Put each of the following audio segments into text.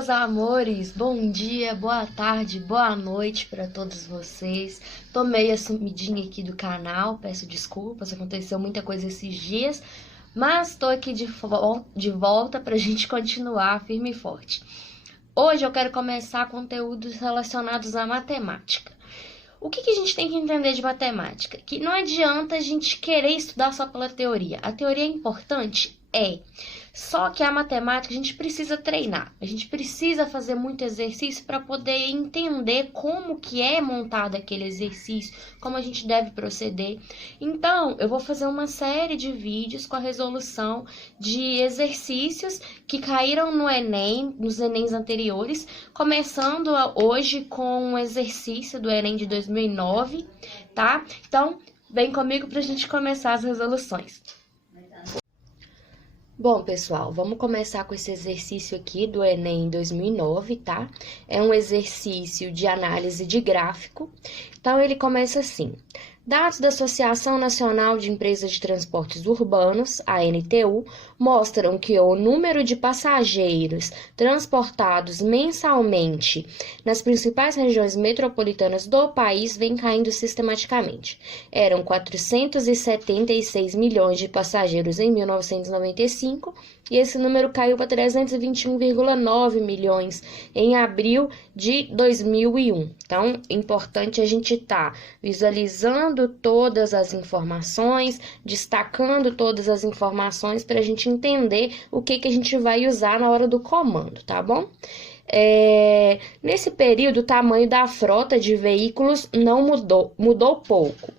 meus amores! Bom dia, boa tarde, boa noite para todos vocês. Tô meio sumidinha aqui do canal, peço desculpas, aconteceu muita coisa esses dias, mas tô aqui de volta pra gente continuar firme e forte. Hoje eu quero começar conteúdos relacionados à matemática. O que a gente tem que entender de matemática? Que não adianta a gente querer estudar só pela teoria. A teoria é importante? É. Só que a matemática a gente precisa treinar. A gente precisa fazer muito exercício para poder entender como que é montado aquele exercício, como a gente deve proceder. Então, eu vou fazer uma série de vídeos com a resolução de exercícios que caíram no Enem, nos Enems anteriores, começando hoje com um exercício do Enem de 2009, tá? Então, vem comigo para a gente começar as resoluções. Bom, pessoal, vamos começar com esse exercício aqui do Enem 2009, tá? É um exercício de análise de gráfico. Então, ele começa assim. Dados da Associação Nacional de Empresas de Transportes Urbanos, ANTU, mostram que o número de passageiros transportados mensalmente nas principais regiões metropolitanas do país vem caindo sistematicamente. Eram 476 milhões de passageiros em 1995 e esse número caiu para 321,9 milhões em abril de 2001. Então, é importante a gente estar visualizando todas as informações, destacando todas as informações para a gente entender o que a gente vai usar na hora do comando, tá bom? Nesse período, o tamanho da frota de veículos não mudou pouco.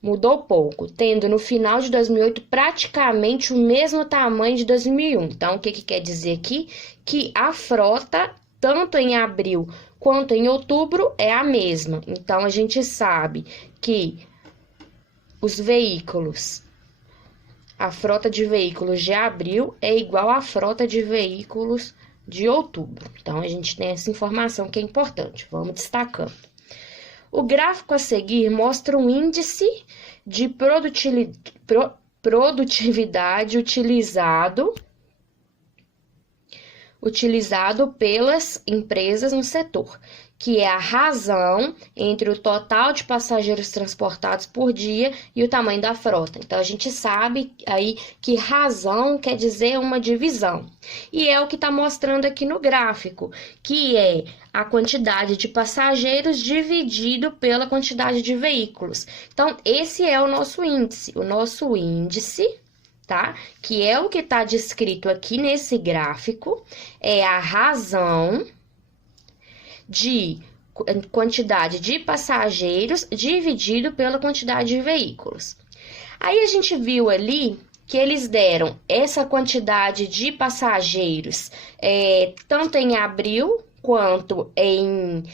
Mudou pouco, tendo no final de 2008 praticamente o mesmo tamanho de 2001. Então, o que quer dizer aqui? Que a frota, tanto em abril quanto em outubro, é a mesma. Então, a gente sabe que os veículos, a frota de veículos de abril é igual à frota de veículos de outubro. Então, a gente tem essa informação que é importante. Vamos destacando. O gráfico a seguir mostra um índice de produtividade utilizado pelas empresas no setor, que é a razão entre o total de passageiros transportados por dia e o tamanho da frota. Então, a gente sabe aí que razão quer dizer uma divisão. E é o que está mostrando aqui no gráfico, que é a quantidade de passageiros dividido pela quantidade de veículos. Então, esse é o nosso índice. O nosso índice, tá? Que é o que está descrito aqui nesse gráfico, é a razão de quantidade de passageiros dividido pela quantidade de veículos. Aí a gente viu ali que eles deram essa quantidade de passageiros tanto em abril quanto em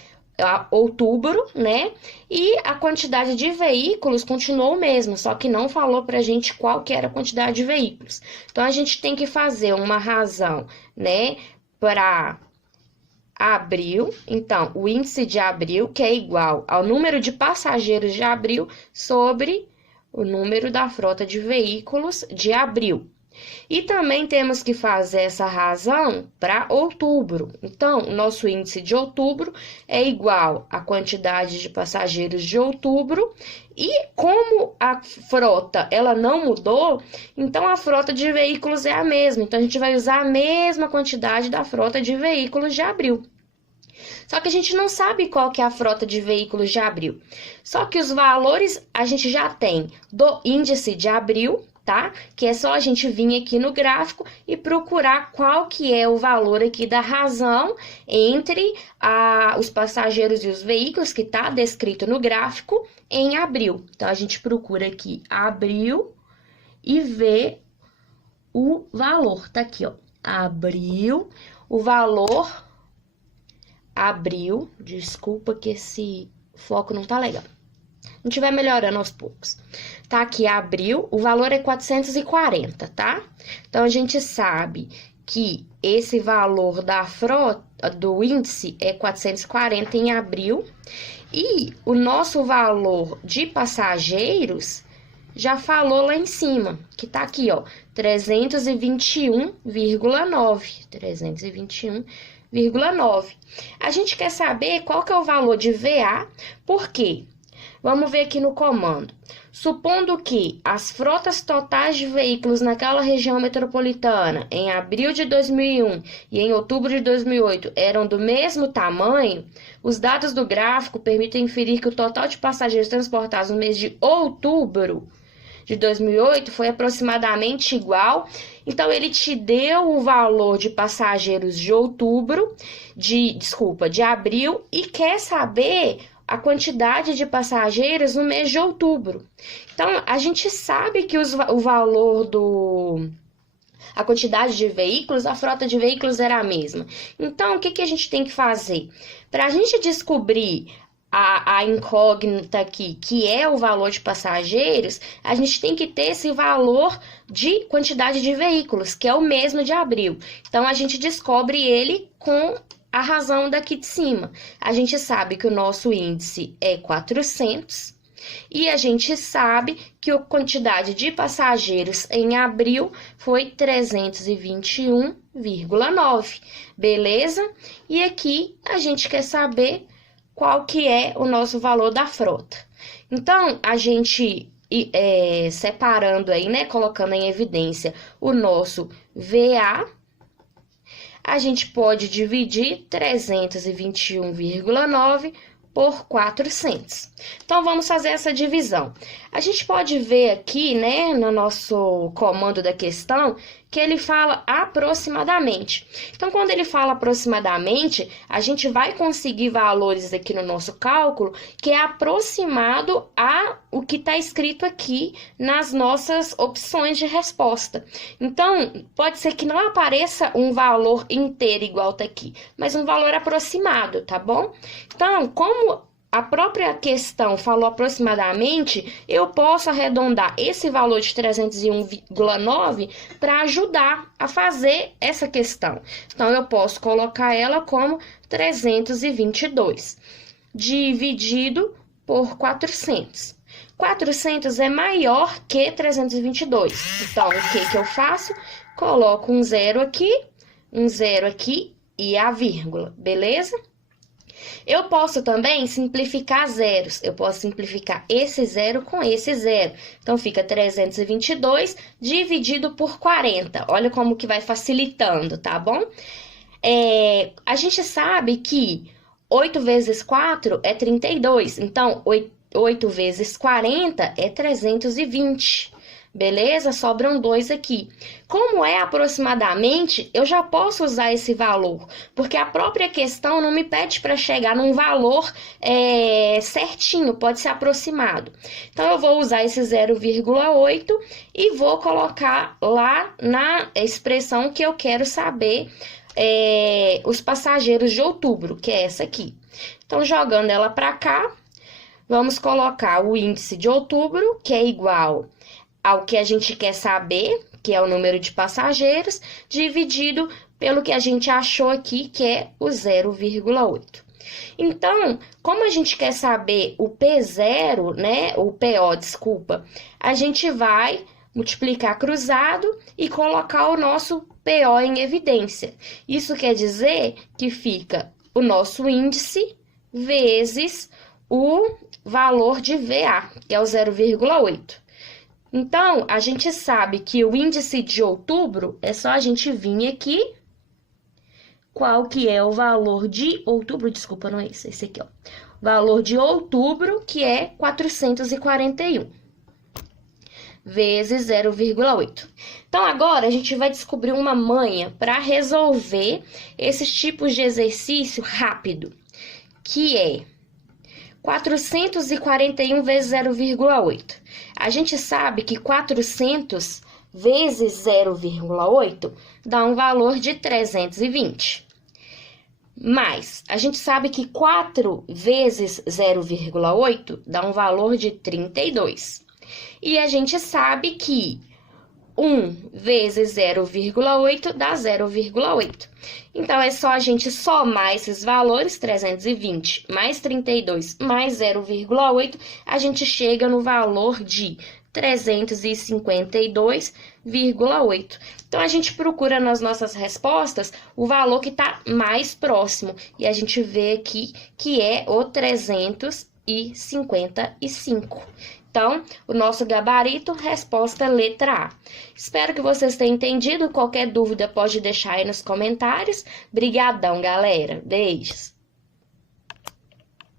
outubro, né? E a quantidade de veículos continuou o mesmo, só que não falou pra gente qual que era a quantidade de veículos. Então, a gente tem que fazer uma razão, né, para abril. Então, o índice de abril, que é igual ao número de passageiros de abril sobre o número da frota de veículos de abril. E também temos que fazer essa razão para outubro. Então, o nosso índice de outubro é igual à quantidade de passageiros de outubro. E como a frota ela não mudou, então a frota de veículos é a mesma. Então, a gente vai usar a mesma quantidade da frota de veículos de abril. Só que a gente não sabe qual que é a frota de veículos de abril. Só que os valores a gente já tem do índice de abril, tá? Que é só a gente vir aqui no gráfico e procurar qual que é o valor aqui da razão entre os passageiros e os veículos, que tá descrito no gráfico, em abril. Então, a gente procura aqui abril e vê o valor. Tá aqui, ó. Abril, o valor... Abril, desculpa que esse foco não tá legal. A gente vai melhorando aos poucos. Tá aqui abril, o valor é 440, tá? Então, a gente sabe que esse valor da frota, do índice, é 440 em abril. E o nosso valor de passageiros já falou lá em cima, que tá aqui, ó, 321,9. 321,9. A gente quer saber qual que é o valor de VA, por quê? Vamos ver aqui no comando. Supondo que as frotas totais de veículos naquela região metropolitana em abril de 2001 e em outubro de 2008 eram do mesmo tamanho, os dados do gráfico permitem inferir que o total de passageiros transportados no mês de outubro de 2008 foi aproximadamente igual. Então, ele te deu o valor de passageiros de de abril e quer saber a quantidade de passageiros no mês de outubro. Então, a gente sabe que o valor a quantidade de veículos, a frota de veículos era a mesma. Então, o que a gente tem que fazer? Para a gente descobrir a incógnita aqui, que é o valor de passageiros, a gente tem que ter esse valor de quantidade de veículos, que é o mesmo de abril. Então, a gente descobre ele com a razão daqui de cima. A gente sabe que o nosso índice é 400 e a gente sabe que a quantidade de passageiros em abril foi 321,9, beleza? E aqui a gente quer saber qual que é o nosso valor da frota. Então, a gente separando aí, né, colocando em evidência o nosso VA, a gente pode dividir 321,9 por 400. Então, vamos fazer essa divisão. A gente pode ver aqui, né, no nosso comando da questão, que ele fala aproximadamente. Então, quando ele fala aproximadamente, a gente vai conseguir valores aqui no nosso cálculo que é aproximado a o que está escrito aqui nas nossas opções de resposta. Então, pode ser que não apareça um valor inteiro igual tá aqui, mas um valor aproximado, tá bom? Então, como a própria questão falou aproximadamente, eu posso arredondar esse valor de 301,9 para ajudar a fazer essa questão. Então, eu posso colocar ela como 322, dividido por 400. 400 é maior que 322. Então, o que eu faço? Coloco um zero aqui e a vírgula, beleza? Eu posso também simplificar zeros. Eu posso simplificar esse zero com esse zero. Então, fica 322 dividido por 40. Olha como que vai facilitando, tá bom? A gente sabe que 8 vezes 4 é 32. Então, 8 vezes 40 é 320. Beleza? Sobram 2 aqui. Como é aproximadamente, eu já posso usar esse valor, porque a própria questão não me pede para chegar num valor certinho, pode ser aproximado. Então, eu vou usar esse 0,8 e vou colocar lá na expressão que eu quero saber os passageiros de outubro, que é essa aqui. Então, jogando ela para cá, vamos colocar o índice de outubro, que é igual ao que a gente quer saber, que é o número de passageiros, dividido pelo que a gente achou aqui, que é o 0,8. Então, como a gente quer saber o P0, né, o PO, desculpa, a gente vai multiplicar cruzado e colocar o nosso PO em evidência. Isso quer dizer que fica o nosso índice vezes o valor de VA, que é o 0,8. Então, a gente sabe que o índice de outubro é só a gente vir aqui. Qual que é o valor de outubro? Desculpa, não é esse aqui, ó. O valor de outubro, que é 441, vezes 0,8. Então, agora a gente vai descobrir uma manha para resolver esses tipos de exercício rápido, que é 441 vezes 0,8. A gente sabe que 400 vezes 0,8 dá um valor de 320. Mas a gente sabe que 4 vezes 0,8 dá um valor de 32. E a gente sabe que 1 vezes 0,8 dá 0,8. Então, é só a gente somar esses valores, 320 mais 32 mais 0,8, a gente chega no valor de 352,8. Então, a gente procura nas nossas respostas o valor que está mais próximo. E a gente vê aqui que é o 355. Então, o nosso gabarito, resposta letra A. Espero que vocês tenham entendido. Qualquer dúvida pode deixar aí nos comentários. Brigadão, galera. Beijos.